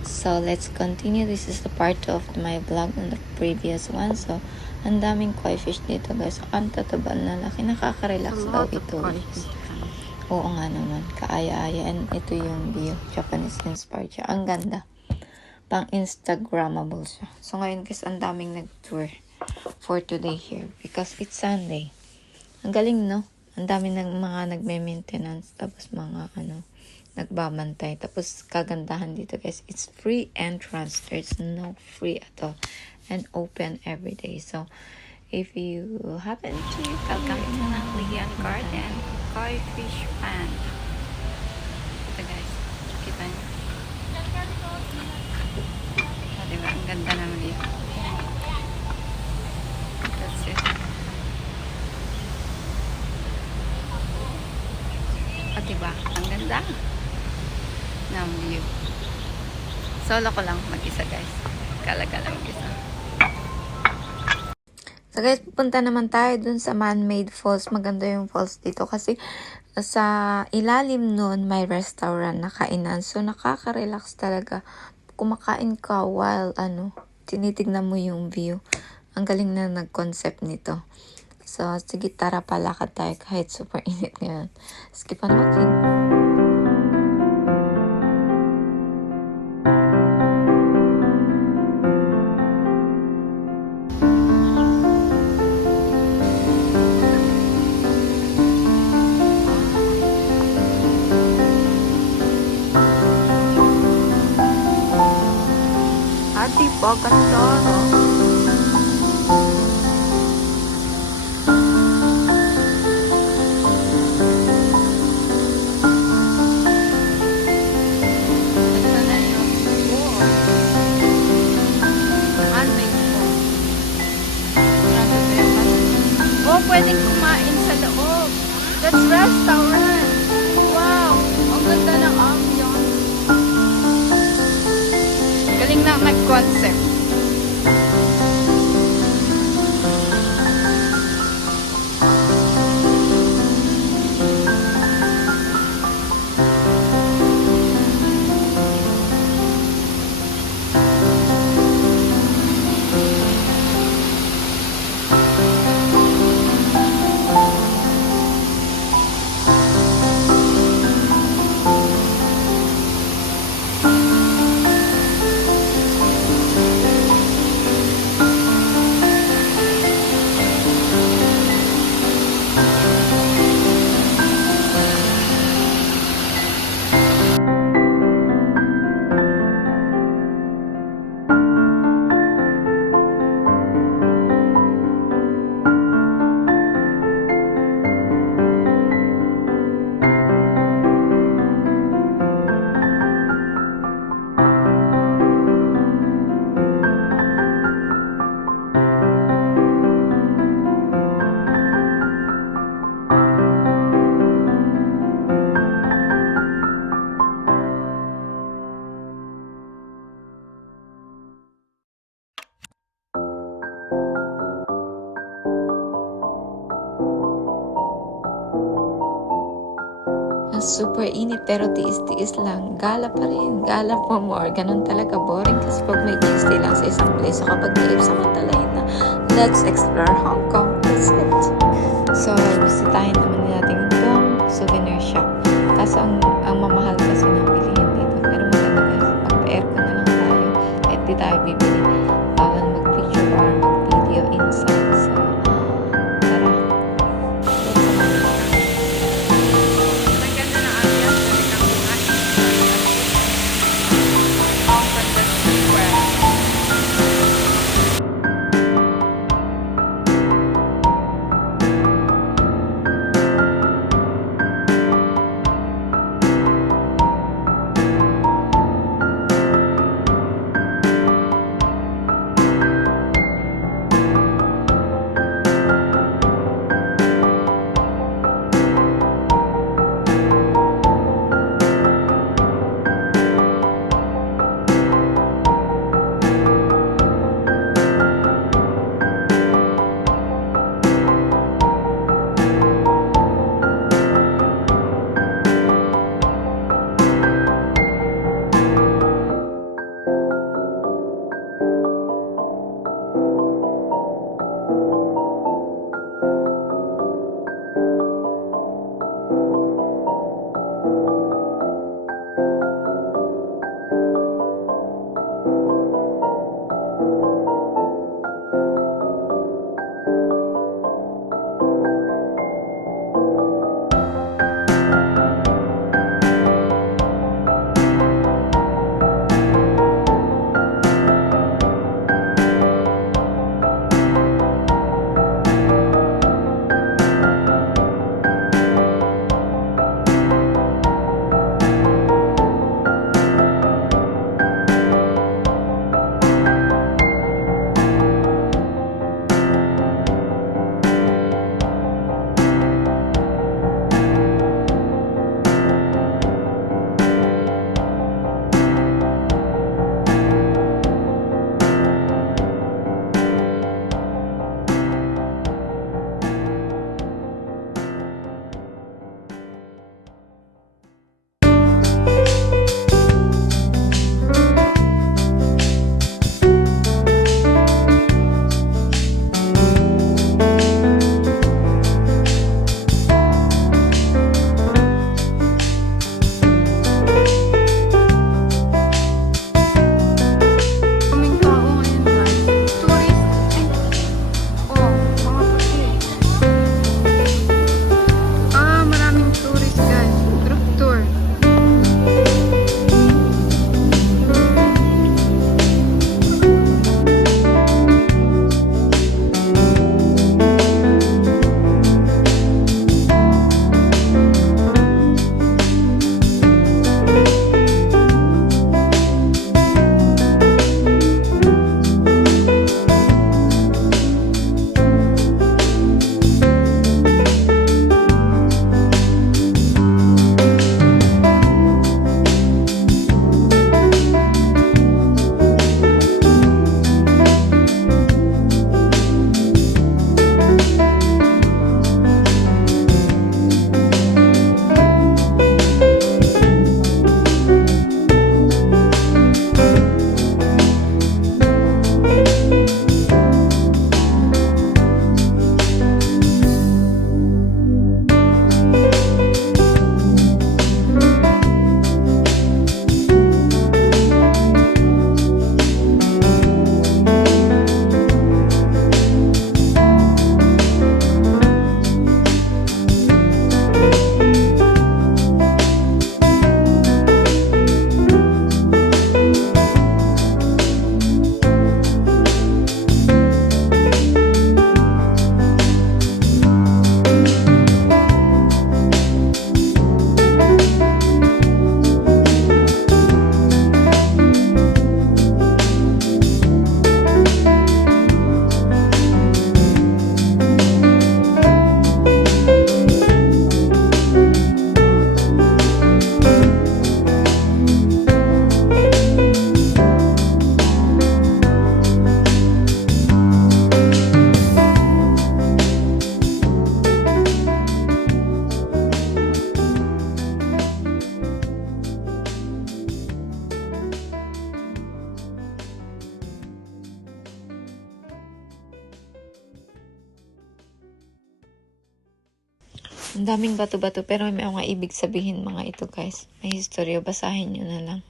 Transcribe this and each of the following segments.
So, let's continue. This is the part 2 of my vlog on the previous one. So, ang daming koi fish dito guys. Ang tataba na laki. Nakaka-relax daw ito. Oo nga naman. Kaaya-aya. And ito yung view. Japanese inspired siya. Ang ganda. Pang Instagrammable siya. So, ngayon guys, ang daming nag-tour for today here. Because it's Sunday. Ang galing, no? Ang dami ng mga nagme-maintenance. Tapos mga nagbabantay. Tapos kagandahan dito guys, it's free entrance. There's no free at all. And open every day. So, if you happen to come to Leon Garden, Koi Fish Pond. Ito guys, kita nyo. Diba? Ang ganda naman dito. That's it. Diba? Ang ganda ng view. Solo ko lang mag-isa guys. Kala-kala mag-isa. So guys, pupunta naman tayo dun sa man-made falls. Maganda yung falls dito kasi sa ilalim nun may restaurant na kainan. So nakaka-relax talaga. Kumakain ka while tinitignan mo yung view. Ang galing na nag-concept nito. So sige, tara palakad tayo kahit super init ngayon. Skip on walking. Diba? Ganda, no? Pwedeng kumain sa loob. That's restaurant. Wow! Ang ganda ng ambiance. Galing na nag-concept. Super init pero tiis-tiis lang. Gala pa rin. Gala for more. Ganun talaga. Boring kasi pag may stay lang sa isang place. So kapag naib samantalahin na, let's explore Hong Kong. That's it. So, bisitahin naman natin itong souvenir shop. Kaso ang mamahal kasi ng bilihin dito. Pero maganda guys. Pag-aircon na lang tayo. At di tayo bibili. Bawal mag-picture or mag-video inside. So, tara. Ang daming bato-bato pero may mga ibig sabihin mga ito guys. May history. Basahin nyo na lang.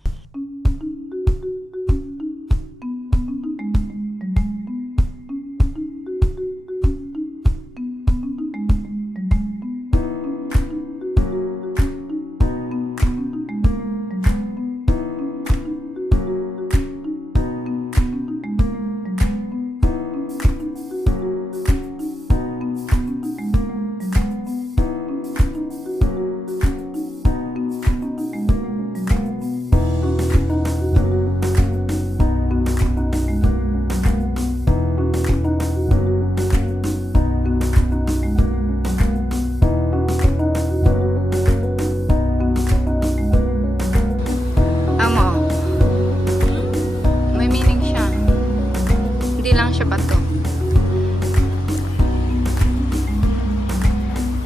Bato.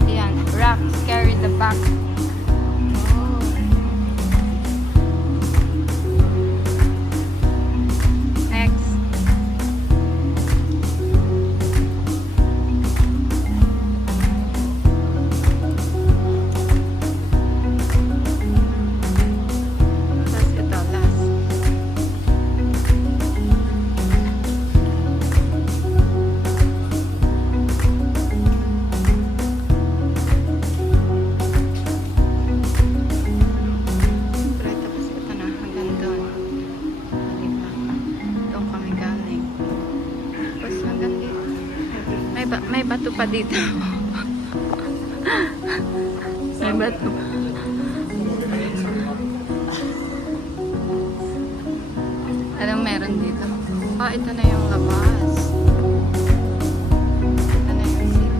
Ayan, rocks carry the back. Oh. Next. Tapos ito, last. May bato pa dito. May bato. Anong meron dito? Oh, ito na yung labas. Ito na yung seat.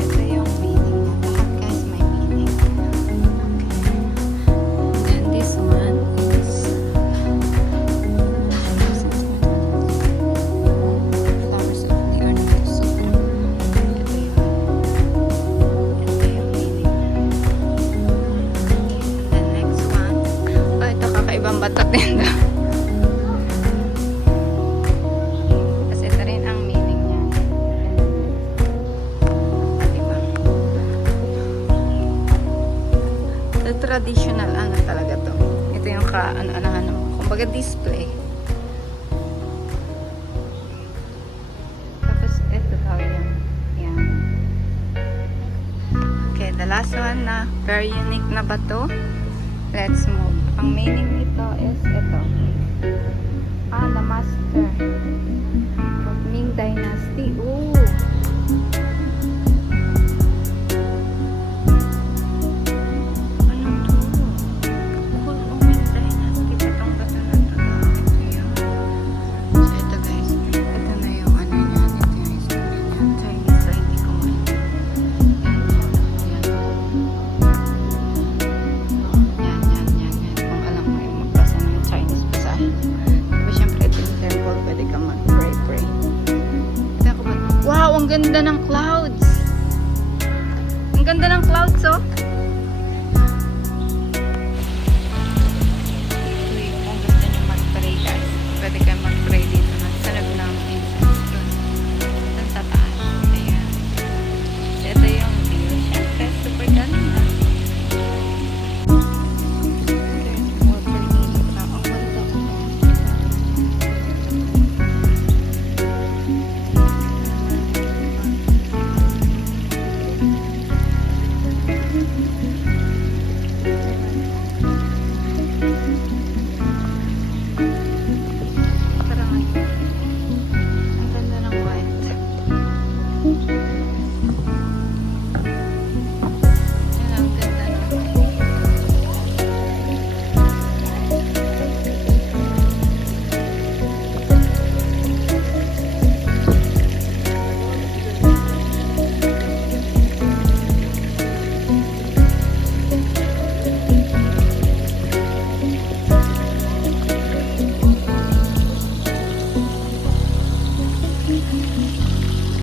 Ito yung meaning. Lahat guys may meaning. Okay. And then this one is flowers of the ornaments. Ito yung meaning. And then next one. Oh, ito kakaibang bato din. Traditional ano talaga to. Ito yung ano kumbaga display. Tapos ito daw yung yan. Okay, the last one na very unique na bato. Let's move. Ang meaning nito is ito. The master of Ming Dynasty. Ooh. Ang ganda ng clouds. Ang ganda ng clouds, oh.